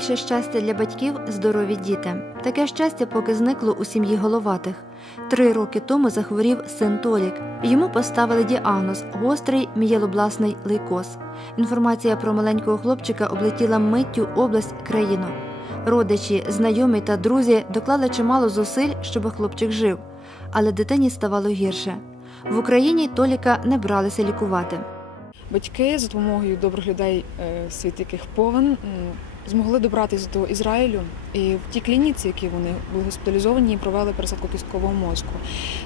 Найбільше щастя для батьків здорові діти. Таке щастя поки зникло у сім'ї головатих. Три роки тому захворів син Толік. Йому поставили діагноз гострий мієлобласний лейкоз. Інформація про маленького хлопчика облетіла миттю область країну. Родичі, знайомі та друзі доклали чимало зусиль, щоб хлопчик жив, але дитині ставало гірше. В Україні Толіка не бралися лікувати. Батьки за допомогою добрих людей, е, світ яких повен, змогли добратися до Ізраїлю. І в тій клініці, які вони були госпіталізовані, провели пересадку кісткового мозку.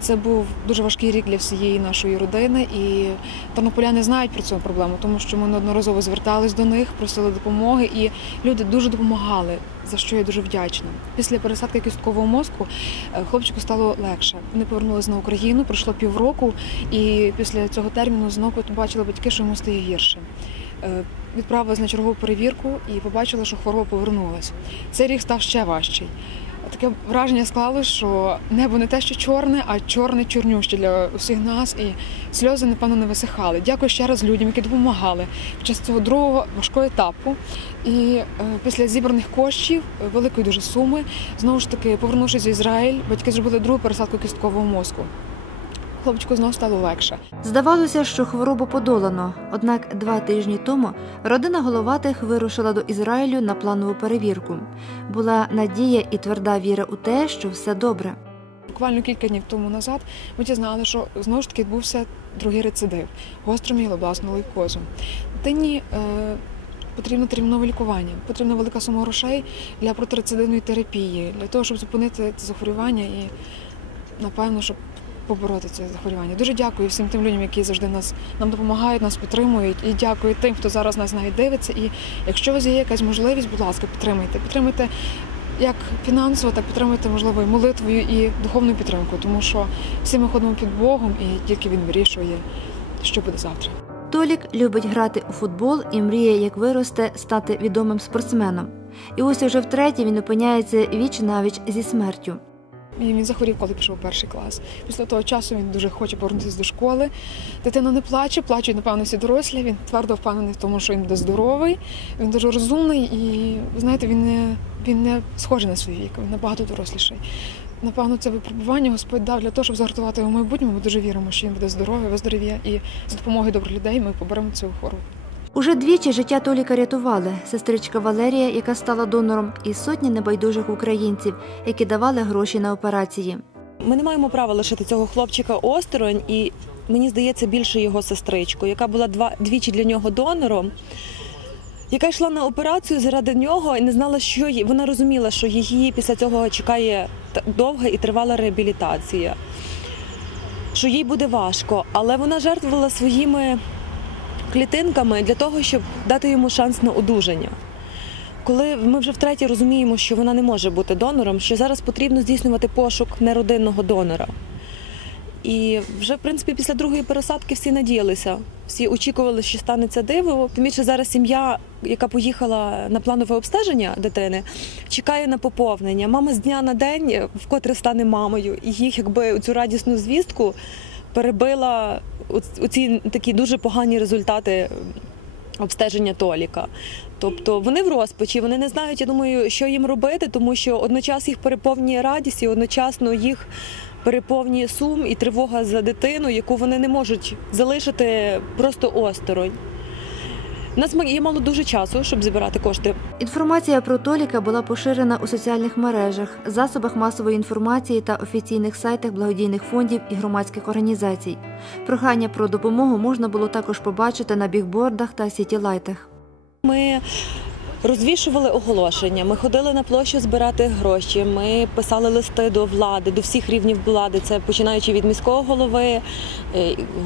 Це був дуже важкий рік для всієї нашої родини, і тернополяни знають про цю проблему, тому що ми неодноразово звертались до них, просили допомоги, і люди дуже допомагали, за що я дуже вдячна. Після пересадки кісткового мозку е, хлопчику стало легше. Вони повернулися на Україну, пройшло півроку, і після цього терміну знову побачили батьки, що йому стає гірше. Е, Відправились на чергову перевірку і побачили, що хвороба повернулась. Цей рік став ще важчий. Таке враження склалося, що небо не те, що чорне, а чорне чорнюще для усіх нас, і сльози, напевно, не висихали. Дякую ще раз людям, які допомагали під час цього другого важкого етапу. І е, після зібраних коштів, е, великої дуже суми, знову ж таки, повернувшись в Ізраїль, батьки зробили другу пересадку кісткового мозку. Хлопчику знову стало легше. Здавалося, що хворобу подолано. Однак два тижні тому родина головатих вирушила до Ізраїлю на планову перевірку. Була надія і тверда віра у те, що все добре. Буквально кілька днів тому назад ми дізнали, що знову ж таки відбувся другий рецидив гострого мілобласного лейкозу. Дитині е, потрібно термінове лікування, потрібна велика сума грошей для протирецидивної терапії, для того, щоб зупинити це захворювання і, напевно, щоб побороти це захворювання. Дуже дякую всім тим людям, які завжди нас нам допомагають, нас підтримують. І дякую тим, хто зараз нас навіть дивиться. І якщо у вас є якась можливість, будь ласка, підтримайте. Підтримайте як фінансово, так підтримуйте, можливо, і молитвою і духовною підтримкою, тому що всі ми ходимо під Богом, і тільки він вирішує, що буде завтра. Толік любить грати у футбол і мріє, як виросте, стати відомим спортсменом. І ось уже втретє він опиняється віч навіч зі смертю. Він захворів, коли пішов у перший клас. Після того часу він дуже хоче повернутися до школи. Дитина не плаче, плачуть, напевно, всі дорослі. Він твердо впевнений в тому, що він буде здоровий, він дуже розумний і, ви знаєте, він не, він не схожий на свій вік, він набагато доросліший. Напевно, це випробування Господь дав для того, щоб загартувати його майбутньому. Ми дуже віримо, що він буде здоровий, виздоровіє. І за допомогою добрих людей ми поберемо цю хворобу. Уже двічі життя Толіка рятували сестричка Валерія, яка стала донором, і сотні небайдужих українців, які давали гроші на операції. Ми не маємо права лишити цього хлопчика осторонь, і мені здається більше його сестричку, яка була два двічі для нього донором, яка йшла на операцію заради нього і не знала, що їй. Вона розуміла, що її після цього чекає довга і тривала реабілітація, що їй буде важко, але вона жертвувала своїми клітинками для того, щоб дати йому шанс на одужання. Коли ми вже втретє розуміємо, що вона не може бути донором, що зараз потрібно здійснювати пошук неродинного донора. І вже, в принципі, після другої пересадки всі надіялися. Всі очікували, що станеться диво. Тим більше зараз сім'я, яка поїхала на планове обстеження дитини, чекає на поповнення. Мама з дня на день вкотре стане мамою. І їх, якби цю радісну звістку перебила оці такі дуже погані результати обстеження Толіка. Тобто вони в розпачі, вони не знають, я думаю, що їм робити, тому що одночасно їх переповнює радість і одночасно їх переповнює сум і тривога за дитину, яку вони не можуть залишити просто осторонь. У нас є мало дуже часу, щоб збирати кошти. Інформація про Толіка була поширена у соціальних мережах, засобах масової інформації та офіційних сайтах благодійних фондів і громадських організацій. Прохання про допомогу можна було також побачити на бігбордах та сітілайтах. Ми розвішували оголошення, ми ходили на площу збирати гроші. Ми писали листи до влади, до всіх рівнів влади. Це починаючи від міського голови, е,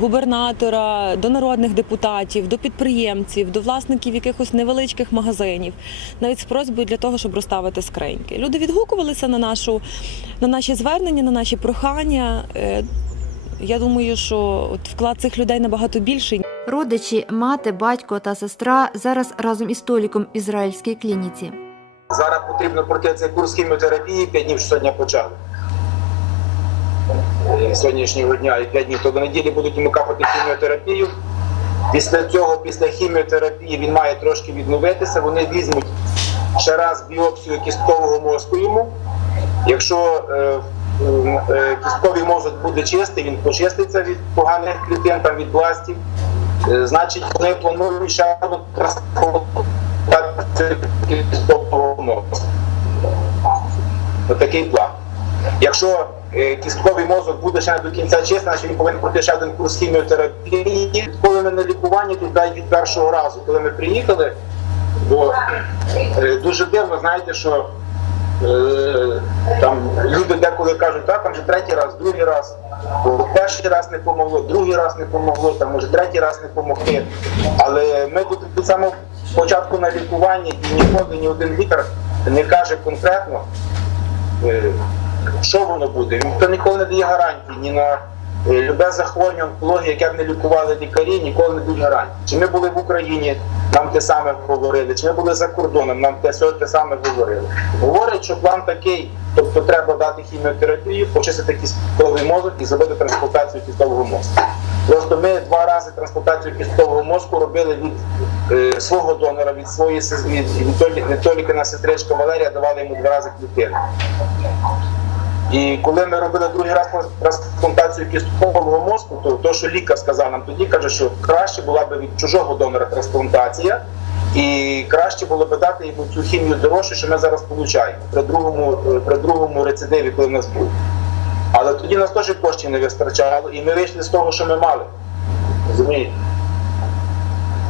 губернатора, до народних депутатів, до підприємців, до власників якихось невеличких магазинів, навіть з просьбою для того, щоб розставити скриньки. Люди відгукувалися на нашу на наші звернення, на наші прохання. Е, Я думаю, що от вклад цих людей набагато більший. Родичі, мати, батько та сестра зараз разом із Толіком в ізраїльській клініці. Зараз потрібно пройти цей курс хіміотерапії 5 днів сьогодні почали. Е, Сьогоднішнього дня і 5 днів, то до неділі будуть йому капати хіміотерапію. Після цього, після хіміотерапії, він має трошки відновитися. Вони візьмуть ще раз біопсію кісткового мозку йому. Якщо е, е, кістковий мозок буде чистий, він почиститься від поганих клітин, там від бластів. Е, Значить, вони планують ще одну кісткового мозку. Отакий план. Якщо е, кістковий мозок буде ще до кінця чистий, значить він повинен пройти ще один курс хіміотерапії. Коли ми на лікуванні, тут дай від першого разу, коли ми приїхали, бо е, дуже дивно, знаєте, що там люди деколи кажуть, так, там вже третій раз, другий раз. Перший раз не помогло, другий раз не помогло, там може третій раз не помогти. Але ми тут від самого початку на лікуванні і ніколи ні один лікар не каже конкретно, е, що воно буде. Він ніколи не дає гарантії ні на е, любе захворювання, онкології, яке б не лікували лікарі, ніколи не дають гарантії. Чи ми були в Україні, нам те саме говорили, чи ми були за кордоном, нам те, те саме говорили. Говорять, що план такий, тобто треба дати хіміотерапію, почистити кістковий мозок і зробити трансплантацію кісткового мозку. Просто ми два рази трансплантацію кісткового мозку робили від е, свого донора, від своєї сес- від, від, Толі- від Толікина сестричка Валерія, давали йому два рази клітини. І коли ми робили другий раз трансплантацію кісткового мозку, то, то що лікар сказав нам тоді, каже, що краще була б від чужого донора трансплантація, і краще було б дати йому цю хімію дорожче, що ми зараз получаємо при другому, при другому рецидиві, коли в нас був. Але тоді нас теж коштів не вистачало, і ми вийшли з того, що ми мали. Розумієте?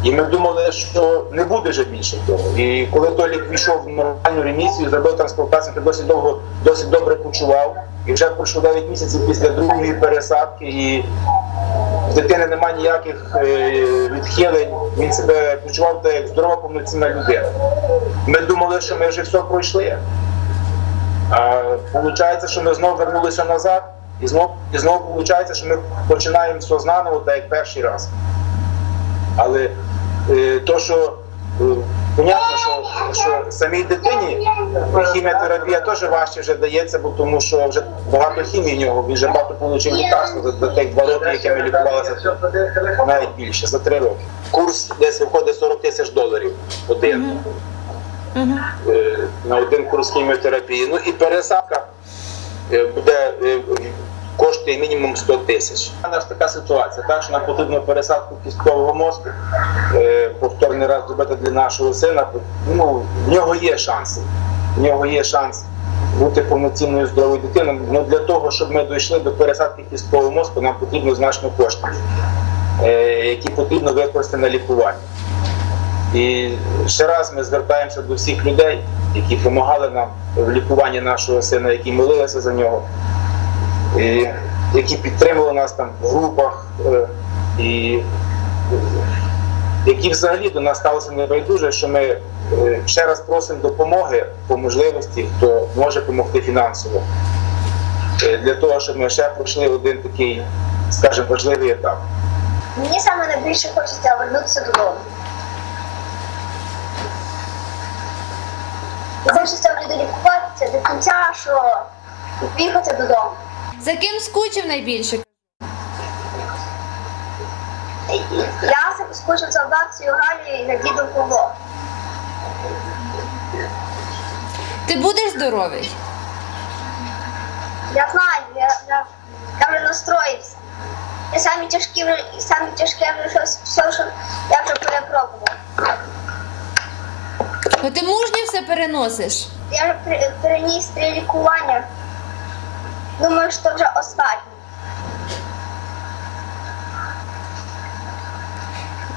І ми думали, що не буде вже більше того. І коли Толік війшов в нормальну ремісію, зробив трансплантацію, то досить довго, досить добре почував. І вже пройшло 9 місяців після другої пересадки, і в дитини немає ніяких е, відхилень. Він себе почував так, як здорова повноцінна людина. Ми думали, що ми вже все пройшли. А виходить, що ми знову вернулися назад, і знову, і знову виходить, що ми починаємо все заново, так як перший раз. Але е, то, що е, понятно, що, що самій дитині хіміотерапія теж важче вже дається, бо тому що вже багато хімії в нього, він вже багато отримав лікарства за, за тих два роки, які ми лікувалися, навіть більше, за три роки. Курс десь виходить 40 тисяч доларів один. Е, На один курс хіміотерапії. Ну і пересадка е, буде е, коштує мінімум 100 тисяч. У нас така ситуація, так що нам потрібно пересадку кісткового мозку, е, повторний раз зробити для нашого сина. Ну, в нього є шанси. В нього є шанс бути повноцінною здоровою дитиною. Ну для того, щоб ми дійшли до пересадки кісткового мозку, нам потрібно значно коштів, е, які потрібно використати на лікування. І ще раз ми звертаємося до всіх людей, які допомагали нам в лікуванні нашого сина, які молилися за нього, і які підтримували нас там в групах, е, і е, які взагалі до нас сталося небайдуже, що ми е, ще раз просимо допомоги по можливості, хто може допомогти фінансово, для того, щоб ми ще пройшли один такий, скажімо, важливий етап. Мені саме найбільше хочеться вернутися додому. Хочеться вже долікуватися до кінця, що поїхати додому. За ким скучив найбільше? Я скучив за бабцею Галію і за дідом Павлом. Ти будеш здоровий? Я знаю, я, я, я вже настроївся. І самі тяжкі вже- самі тяжке вже щось, все, що я вже перепробував. Ну ти мужньо все переносиш. Я вже переніс три лікування. Думаю, що вже останнє.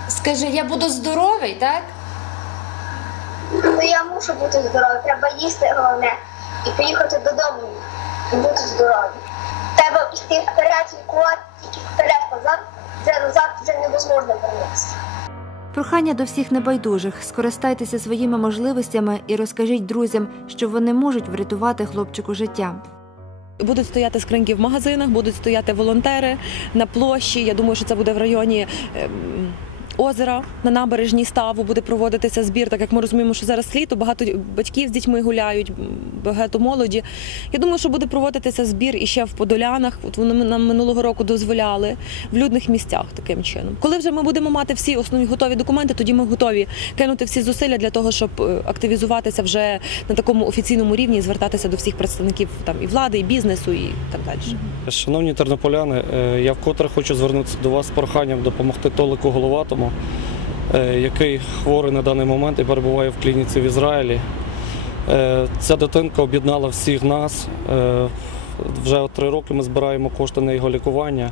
Скажи, я буду здоровий, так? Ну я мушу бути здоровий, треба їсти головне і поїхати додому і бути здоровим. Треба йти вперед, лікувати тільки вперед, назад, вже назад вже невозможно вернутися. Прохання до всіх небайдужих. Скористайтеся своїми можливостями і розкажіть друзям, що вони можуть врятувати хлопчику життя. Будуть стояти скриньки в магазинах, будуть стояти волонтери на площі. Я думаю, що це буде в районі ем, озера на набережній ставу буде проводитися збір, так як ми розуміємо, що зараз літо, багато батьків з дітьми гуляють, багато молоді. Я думаю, що буде проводитися збір іще в Подолянах. От вони нам минулого року дозволяли в людних місцях таким чином. Коли вже ми будемо мати всі основні готові документи, тоді ми готові кинути всі зусилля для того, щоб е, активізуватися вже на такому офіційному рівні і звертатися до всіх представників там і влади, і бізнесу, і так далі. Шановні тернополяни, е, я вкотре хочу звернутися до вас з проханням допомогти Толику Головатому, е, який хворий на даний момент і перебуває в клініці в Ізраїлі. Е, Ця дитинка об'єднала всіх нас. Е, Вже три роки ми збираємо кошти на його лікування.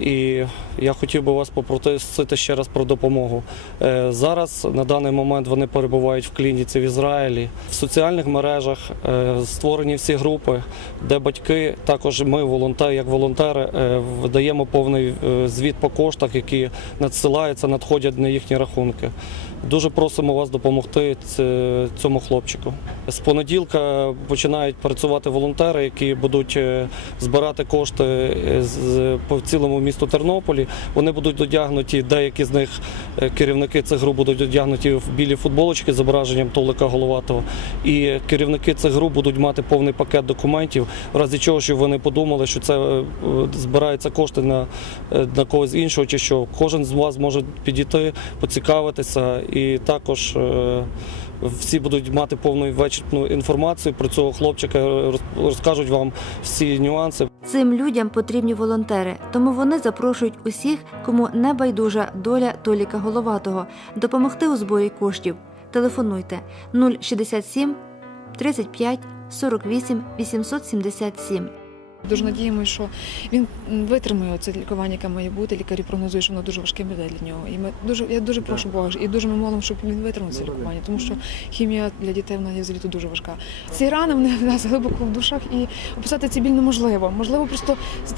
І я хотів би вас попросити ще раз про допомогу. Е, Зараз на даний момент вони перебувають в клініці в Ізраїлі. В соціальних мережах е, створені всі групи, де батьки, також ми, волонтери, як волонтери, е, видаємо повний звіт по коштах, які надсилаються, надходять на їхні рахунки. Дуже просимо вас допомогти цьому хлопчику. З понеділка починають працювати волонтери, які будуть збирати кошти по цілому місту Тернополі. Вони будуть одягнуті, деякі з них е, керівники цих груп будуть одягнуті в білі футболочки з зображенням Толика Головатого. І керівники цих груп будуть мати повний пакет документів, в разі чого, щоб вони подумали, що це е, збираються кошти на, е, на когось іншого, чи що кожен з вас може підійти, поцікавитися, і також е, всі будуть мати повну вичерпну інформацію про цього хлопчика, роз- розкажуть вам всі нюанси. Цим людям потрібні волонтери, тому вони запрошують усіх, кому не байдужа доля Толіка Головатого, допомогти у зборі коштів. Телефонуйте 067 35 48 877. Дуже надіємося, що він м, витримає це лікування, яке має бути. Лікарі прогнозують, що воно дуже важке буде для нього. І ми дуже я дуже прошу Бога, і дуже ми молимо, щоб він витримав це лікування, тому що хімія для дітей вона є взагалі дуже важка. Ці рани вони в нас глибоко в душах, і описати ці біль неможливо. Можливо, просто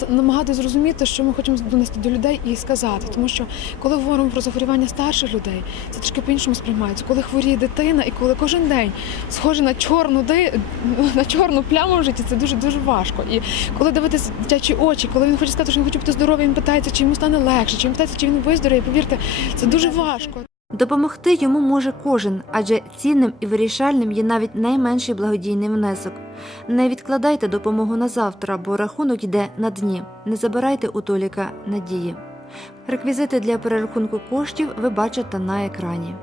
намагатися зрозуміти, що ми хочемо донести до людей і сказати. Тому що коли говоримо про захворювання старших людей, це трішки по-іншому сприймається. Коли хворіє дитина, і коли кожен день схоже на чорну на чорну пляму в житті, це дуже дуже важко. І коли дивитися дитячі очі, коли він хоче сказати, що він хоче бути здоровий, він питається, чи йому стане легше, чи він питається, чи він виздоровіє. Повірте, це дуже важко. Допомогти йому може кожен, адже цінним і вирішальним є навіть найменший благодійний внесок. Не відкладайте допомогу на завтра, бо рахунок йде на дні. Не забирайте у Толіка надії. Реквізити для перерахунку коштів ви бачите на екрані.